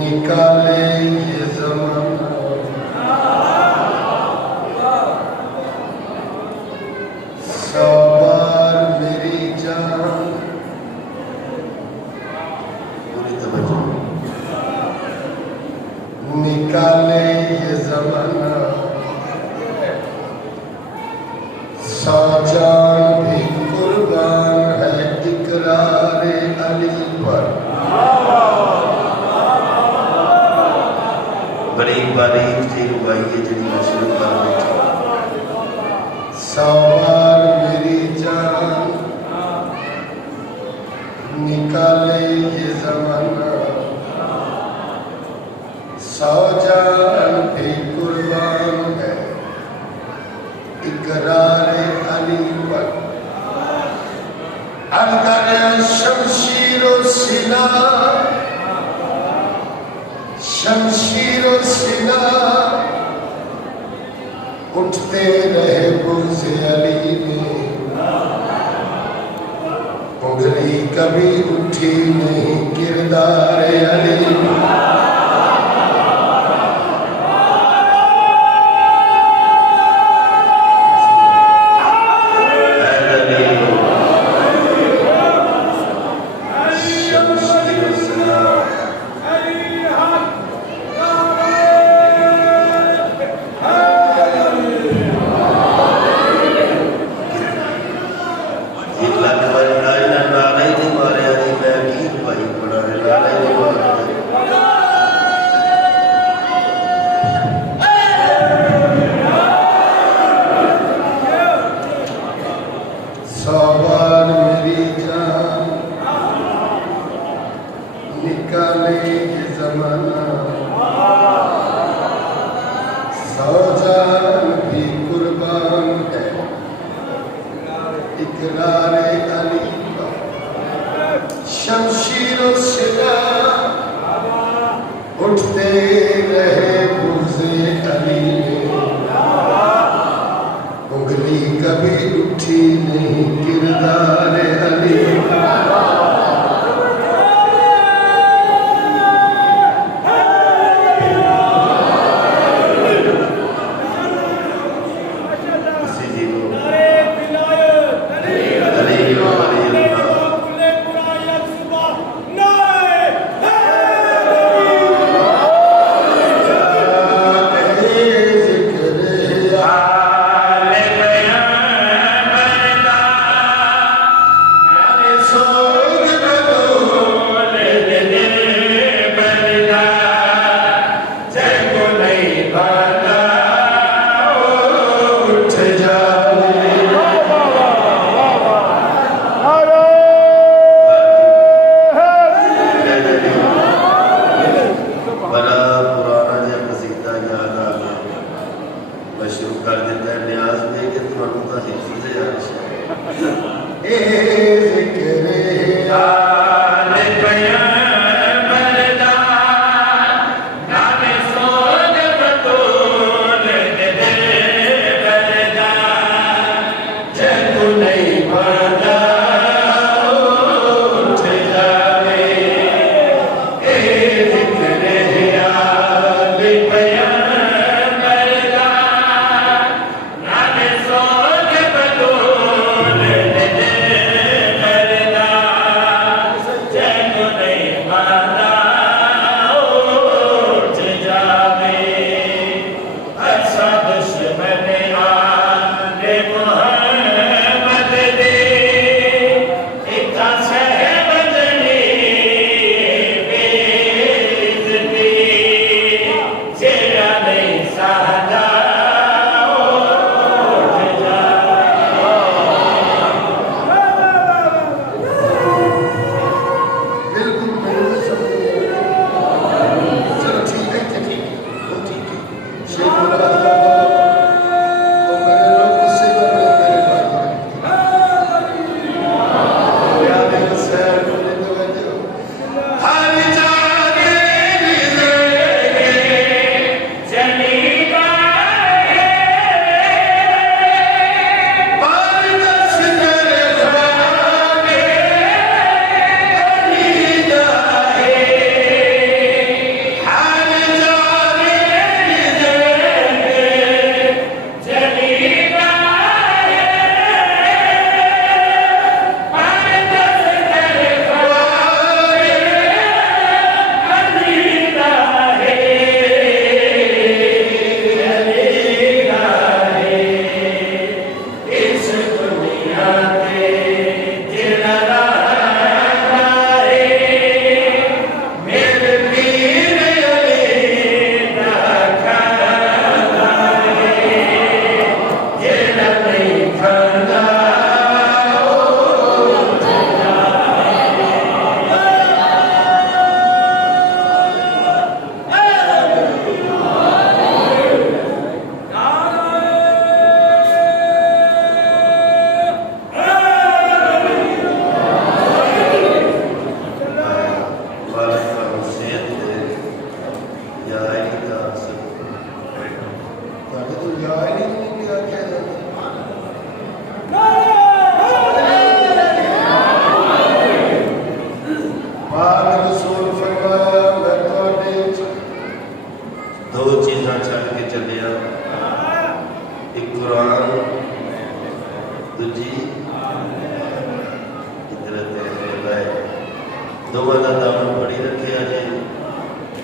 निकाले ये ज़माना सौ बार मेरी जान, पूरी तवज्जो, निकाले ये ज़माना सौ जान भी कुर्बान है इकरारे अली पर। बड़ी बारीक जी रुबाई है जी मैं शुरू कर बैठा। सौ बार मेरी जान निकाले ये ज़माना सौ जान भी कुर्बान है इकरारे अली पर। अगर शमशीरो सिना शमशीरो सिना उठते रहे बुर्ज़े अली में, उंगली कभी उठी नहीं किरदारे अली में। निकाले ये ज़माना सौ जान भी कुर्बान है इकरारे अली पर। शमशीरो सिना उठते रहे बुर्ज़े अली में, उंगली कभी उठी नहीं किरदारे अली। No!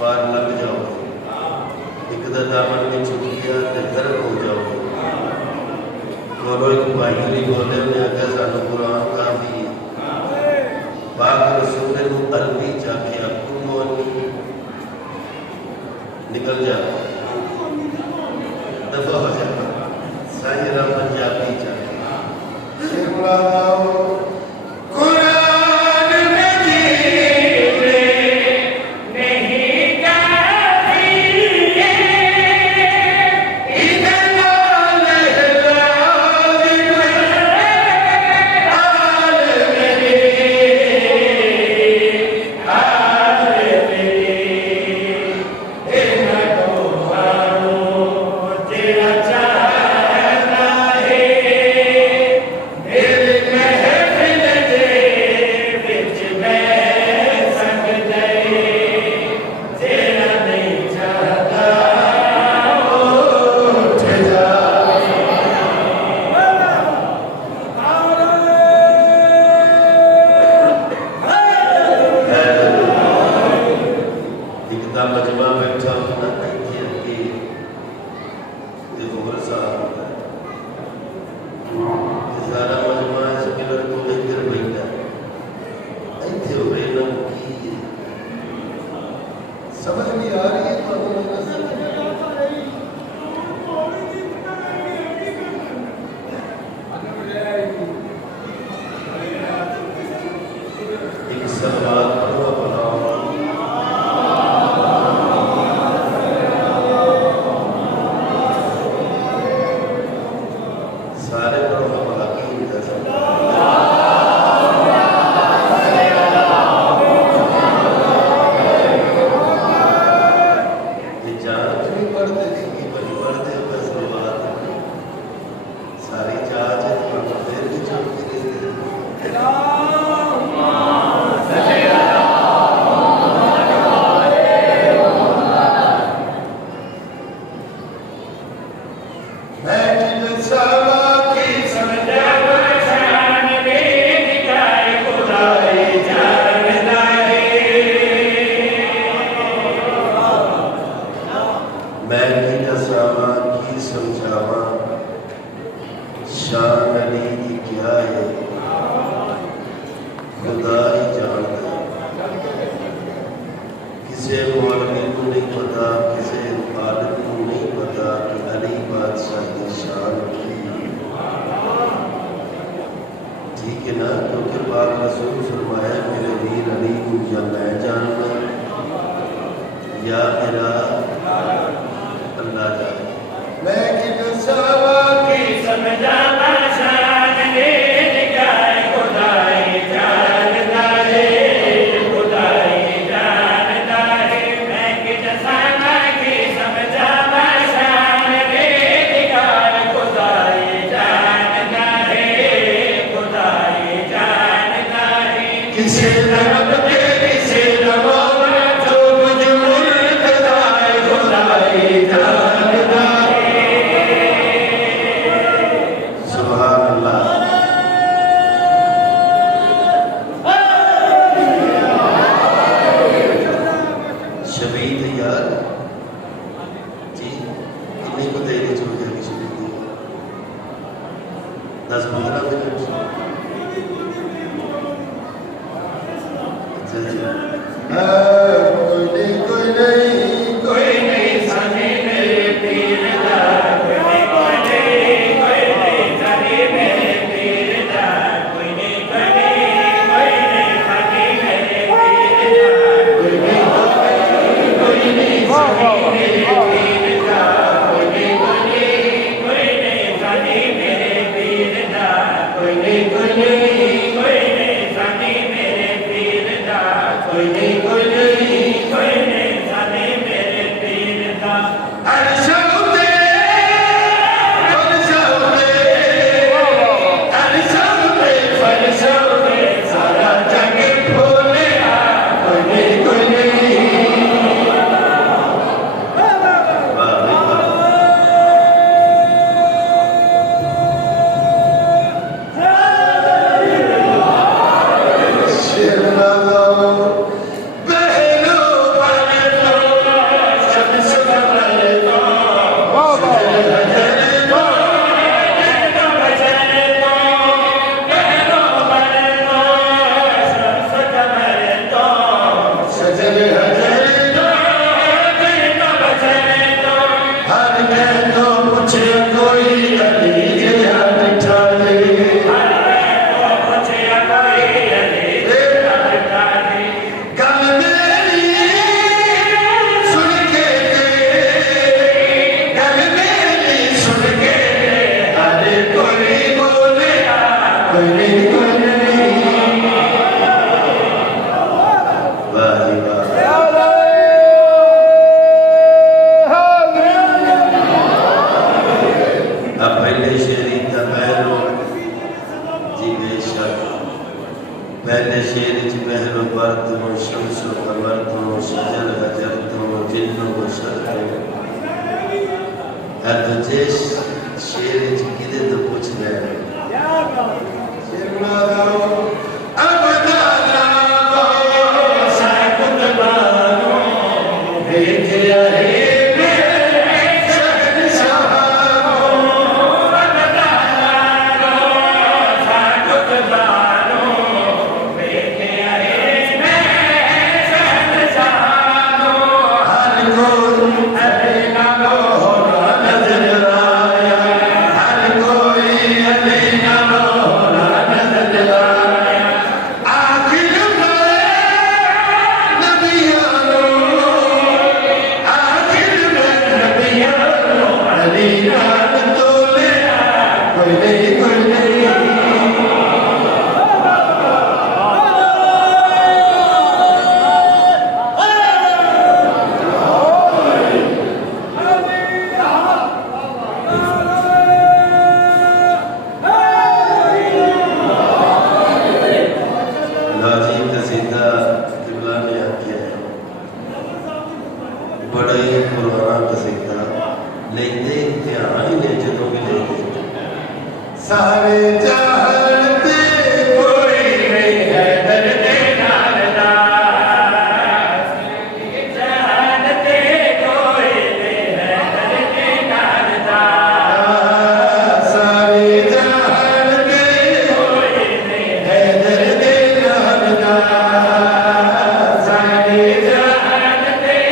पार लग जाओगे। एक दामन में छुप गया तो गर्म हो जाओगे। और एक भाई ने बोले ने अगर सानू कुरान काफी है पाक रसूल ने अलवी चाखिया कुमोनी निकल जा दफा हो जा साहिरा पंजाबी चाखिया शिमला समझ नहीं आ रही है एक सवाल सारे तुझे शेर किदे तो पूछ रहे शेर बना दो अब दादा साकुत बानो देख रहे सारे जहान पे कोई नहीं है दर्द नालदा जहान पे कोई नहीं है दर्द नालदा सारे जहान पे कोई नहीं है दर्द नालदा सारे जहान पे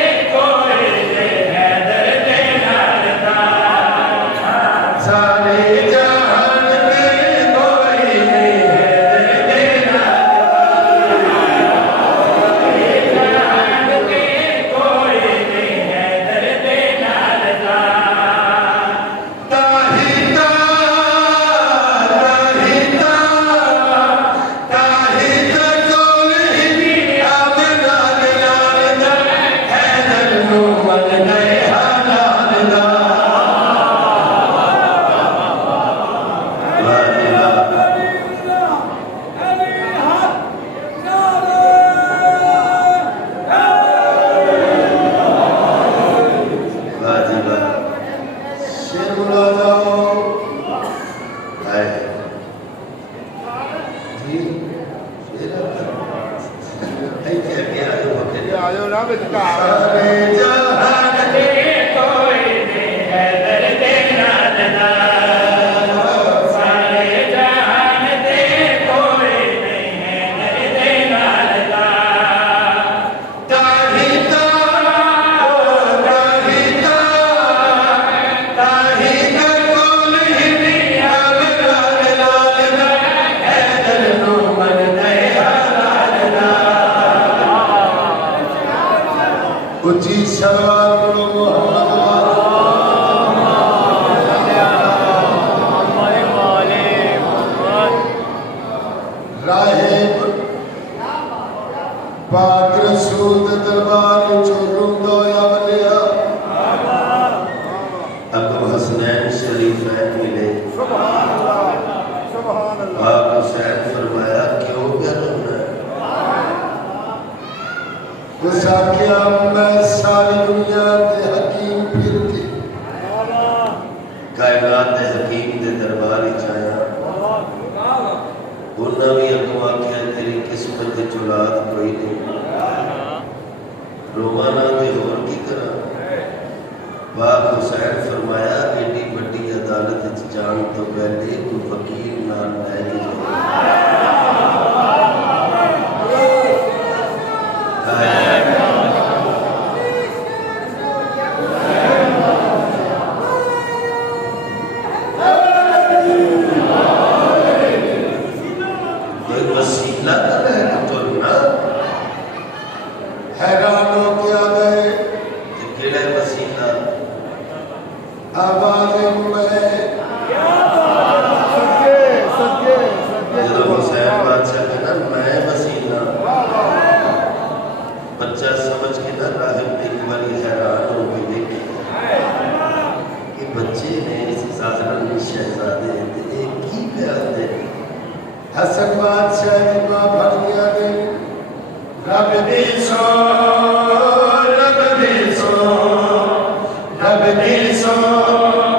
कोई नहीं है दर्द नालदा सारे हसन बादशाह की मां भर गया ने रब दी सो रब दी सो रब दी सो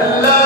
Allah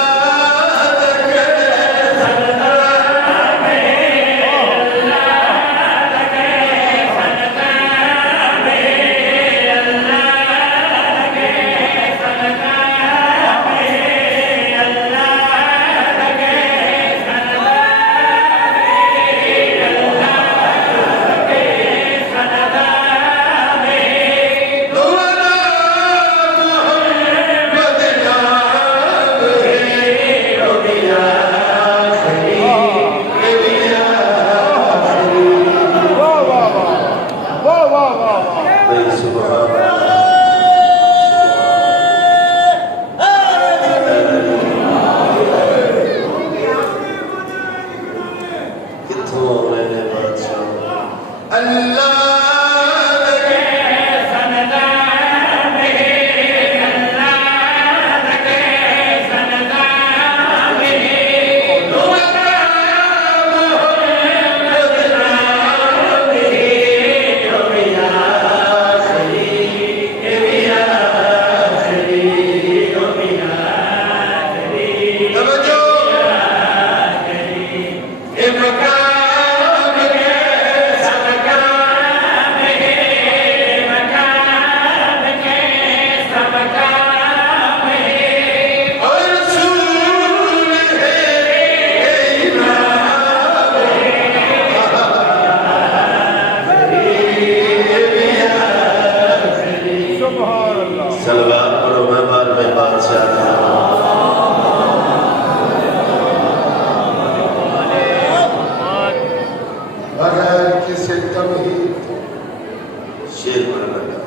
शेर पढ़ लगा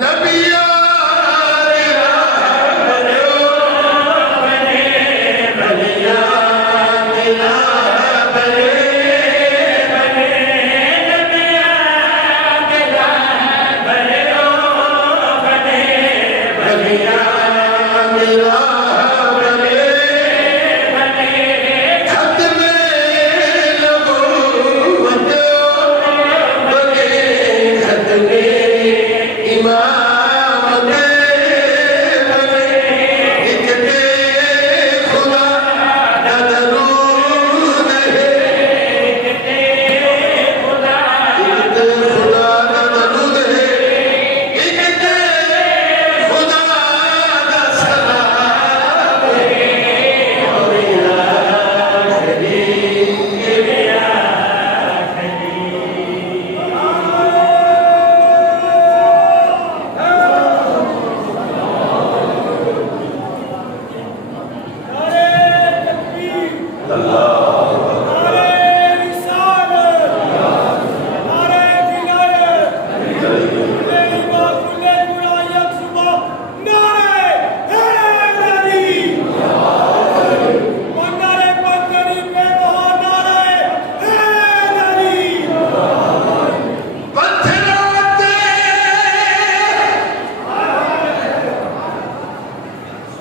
नबिया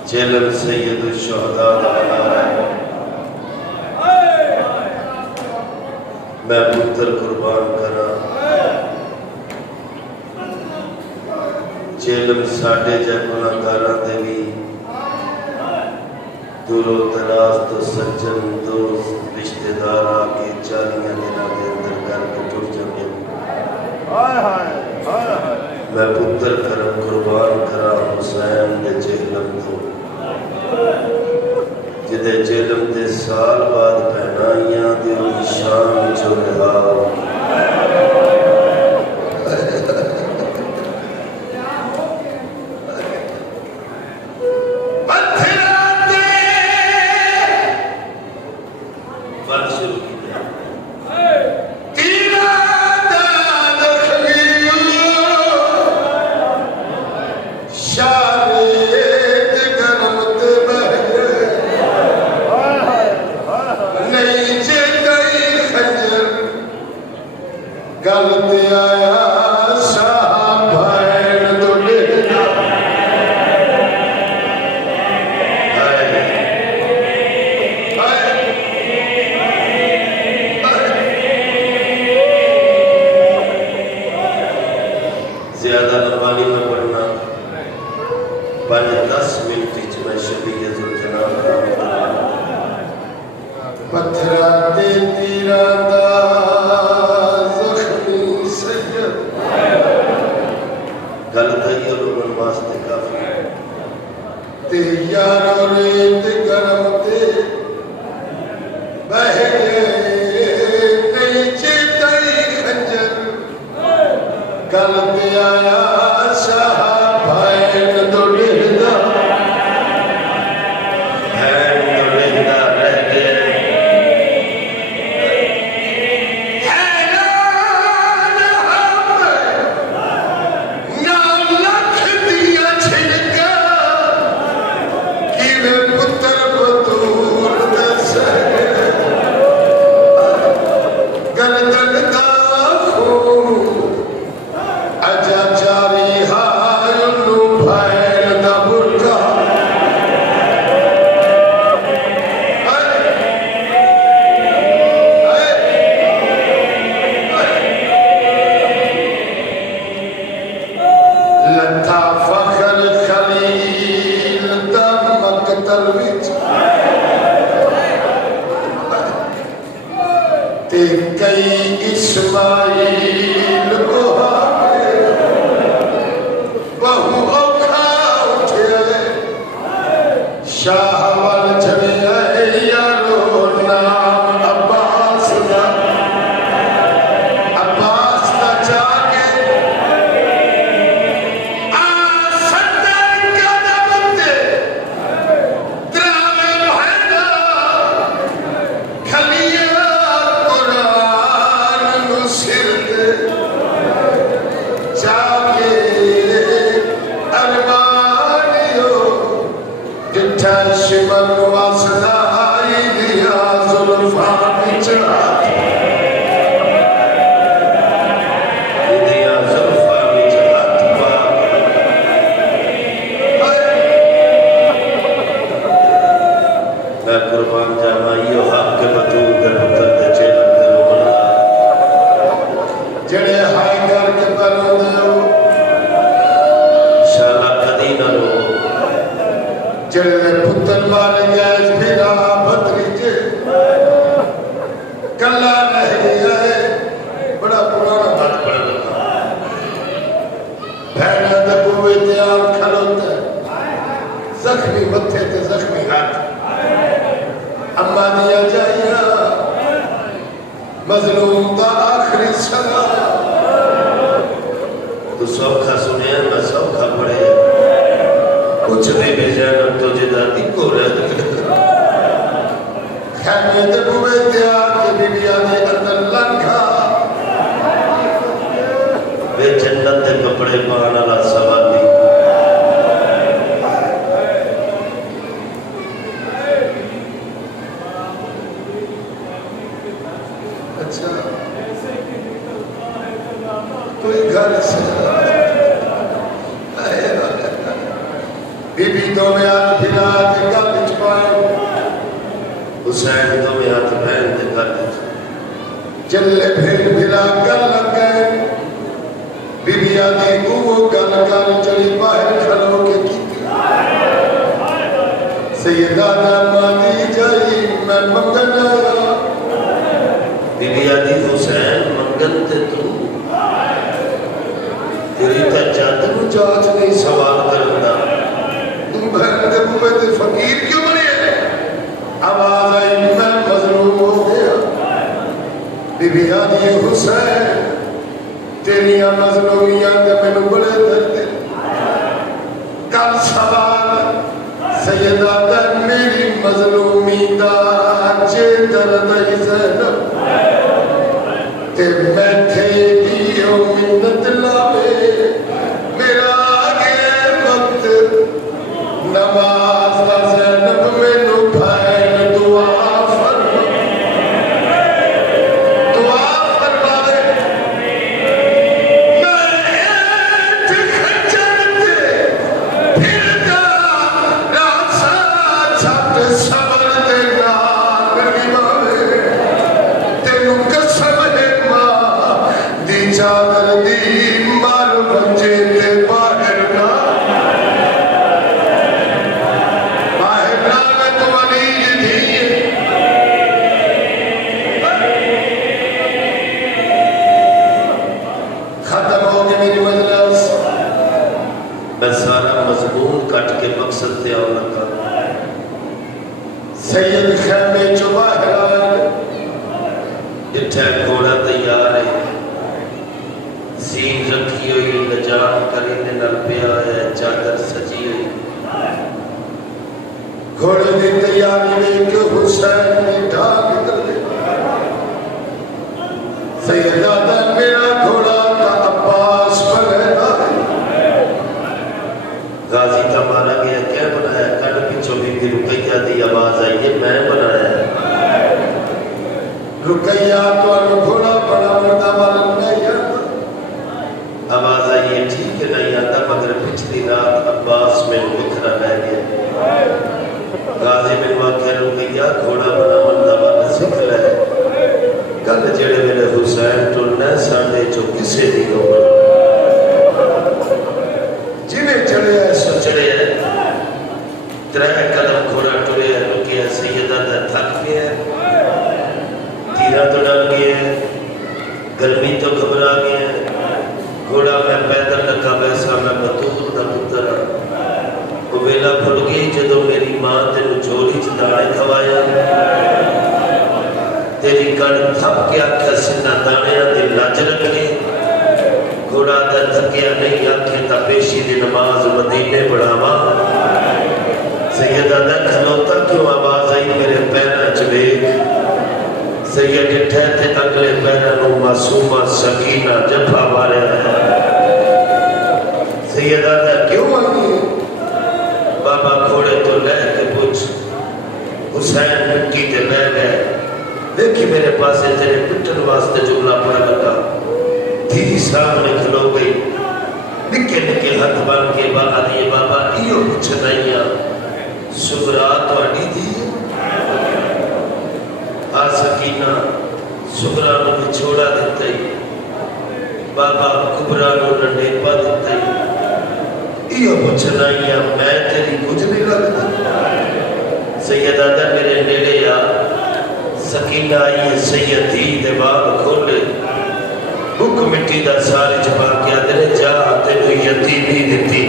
जेलम सैयद शुहदा मैं पुत्र कुर्बान करा जेलम साढ़े जै गुनाहगारां दे भी दूरों दराज तो सज्जन दोस्त रिश्तेदार आके 40 दिनों के अंदर घर में टुट जाते मैं पुत्र करम कुर्बान करा हुसैन दे जेलम तो जिदे जेलम दे साल बाद पहनाइयां दे निशान जो रहा ज्यादा नवानी में पढ़ना 5-10 मिनट में शबीयत पत्थरा दे तीरा दा ज़ख्मी सैयद गल थई लोगन वास्ते काफी ते यारो रेत गरम ते बह नहीं चेतई खंजर गल ते आया शाह भैन तो डिहदा रह गए हैरान हम ना लख दिया छिड़का कि वे पुत्र बतूर दस गर्दन का खून अजा जारी हाय नु भैन दा बुरका लथा फखर खलील दा मकतल विच ते कई इस्माइल को बहु औखा उठे शाह वाल चले यारो नाम अब्बास दा जाके आ सत्तर कदम ते त्रावे भैना खलिया कुरान नु सिर ते डिठा शिमन वासना आई दिया जुल्फा विच हाथ दिया जुल्फा विच हाथ पा मैं कुर्बान जावा यो हक के बतूल दे पुत्र दे चेलन दे रोमना जड़े हाय कर के परों दे शाला कदी न रो जड़े पुत्र मारे गए फिरा भतरीजे कल्ला नहीं है बड़ा पुराना बात पड़ लगा भैन दे बुवे ते आल खलोते जख्मी मथे ते जख्मी हाथ अम्मा दिया जाइया मजलूम का आखिरी सदा तू सौखा सुने मैं सौखा पढ़े कुछ भी बेजान तुझे दादी को खैमे दे बुवे त्याग के बीबिया दे अंदर लंघा वे जन्नत दे कपड़े पान वाला सवाली अच्छा कोई घर से बीबी दो में हाथ फिरा के गल च पाए हुसैन दो में हाथ बहन के गल चले फिर फिरा कर लग गए बीबी आदि वो गल कर चली बाहर खलो के की सैयदा दामादी जाई मैं मंगन बीबी आदि हुसैन मंगन ते तू तेरी तो चादर जांच नहीं सवाल करना तू बहन दे बुवे ते फकीर क्यों बने आवाज आई मैं मजलूम हो गया बीबी आदि हुसैन तेरिया मजलूमियां ते मैनू बड़े दर्द कल सवाल सैयदा दा मेरी मजलूमी दा जे दर्द ज़ैनब ते मैं थे दियो मिन्नत लावे मेरा आगे वक्त नमाज दा ज़ैनब मैनू भैन दुआ फरमावे मैं खच्चर ते फिरदा रासा छत सबर दे नाल निभावे तेनू कसम है मां दी चादर दी मार बच्चे ते बाहर ना मैं तुम्हारी थी खत्म हो गई मेरी मजलिस मैं सारा मजमून कट के मकसद से आने लगा सैयद खैमे चो बाहर आए जिठे घोड़ा तैयार है सीन रखी हुई लजान करीने नल पिया है चादर सजी हुई घोड़े की तैयारी देख हुसैन ने ढाल निकल सैयदा दा मेरा घोड़ा का अब्बास बनेगा गाजी का मारा गया क्या बनाया कल पिछो बीबी रुकैया दी आवाज आई है मैं बनाया रुकैया तो घोड़ा बड़ा बड़ा वाला नहीं आता आवाज आई है ठीक है नहीं आता मगर पिछली रात अब्बास में मुखरा रह गया गाजी में वाक्य रुकैया घोड़ा बना बंदा वाला सीख ले कल जेड़े मेरे हुसैन टुरना साढ़े चो किसे दी होगा जिन्हें चढ़े सो चढ़े त्रै कदम घोड़ा टुरे रुके सैयदा दा थक गया तीरा तो डर गया गर्मी तो घबरा गया घोड़ा मैं पैदल लगा वैसा मैं बतूल का पुत्र वो वेला भुल गई जो मेरी मां तेन झोली च दाने खवाया तेरी कड़ थप के आख्या सिन्ना दाणिया ते लज रख के घोड़ा दा थकिया नहीं आखे ता पेशी दी नमाज मदीने पढ़ावा सैयदा दा खलोता क्यों आवाज आई मेरे पैरों च वेख सैयद डिठा ते अगले पैरों नूं मासूमा सकीना जफा मारिया सैयदा दा क्यों आई बाबा घोड़े तो लह के हुसैन मिट्टी ते बह गए। देखी मेरे पास तेरे पिटन वास्ते जुमला पड़ा लगा। धी सामने खलो गई, निके निके हाथ बन के आदि बाबा इो पूछना ही सुगरा थोड़ी थी। आ सकीना सुगरा को विछोड़ा दिता ही, बाबा कुबरा को रंडेपा दिता ही। इो पूछना ही मैं तेरी कुछ नहीं लगता। सैयदादा मेरे नेड़े आ। सकीना आई सैयदी दे बाब खोले, बुक मिट्टी दा सारे छपा के आदरे जा तेनू यतीमी दिती।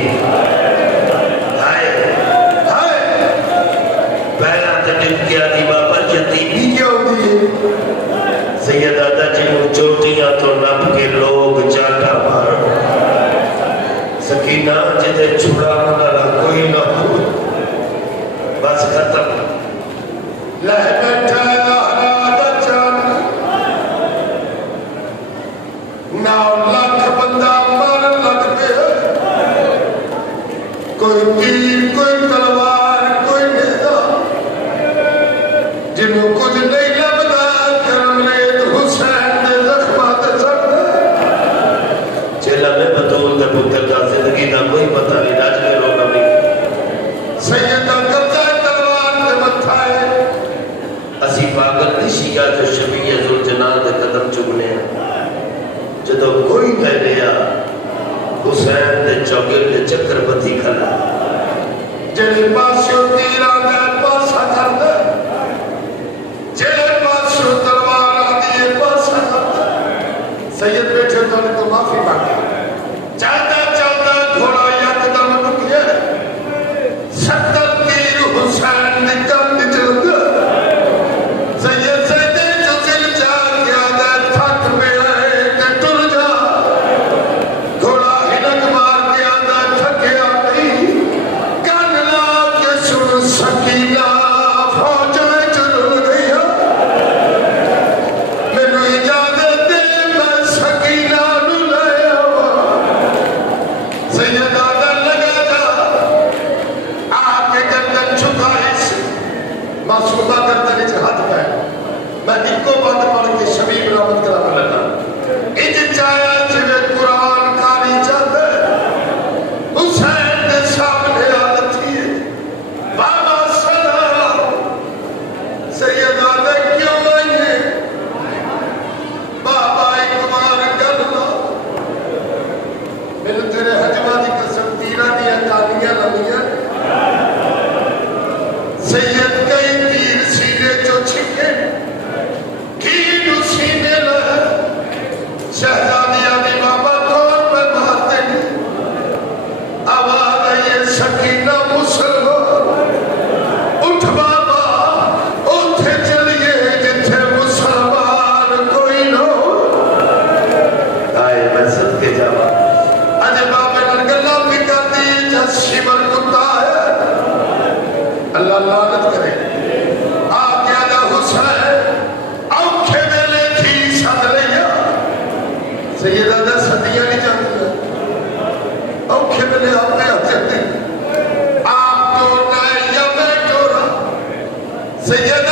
हाय हाय पहला तो डिग गया दी बाबा यतीमी क्या होती है। सैयदादा जी को चोटियां तो नप के लोग चाटा मार। सकीना जिदे छुड़ा वाला कोई ना हो, बस खत्म। लह बैठा लाख बंदा मारन लग पे, कोई तीर कोई तलवार कोई नेता, जिन्हों कुछ नहीं लभदा करमरेत हुसैन दे जख्मां ते सट। चेला में बतूल दे पुत्र दा जिंदगी दा कोई पता नहीं, राज में रोना नहीं। सैयदा कब्जा तलवार ते मथा है। असी पागल नहीं शिया जो शबीय जुल जनान दे कदम चुमने। जदों कोई कह गया हुसैन दे चौगिल दे चक्रपति खला, जेड़े पासों तीर आंदा पासा कर दे, जेड़े पासों तलवार आंदी है पासा कर दे। सैयद बैठे तो माफी मांगी। चलता चलता घोड़ा यकदम रुके, 70 तीर हुसैन दी कंध च लगे। सैयद सैयदे जो सिर जा के आंदा थक पे Señor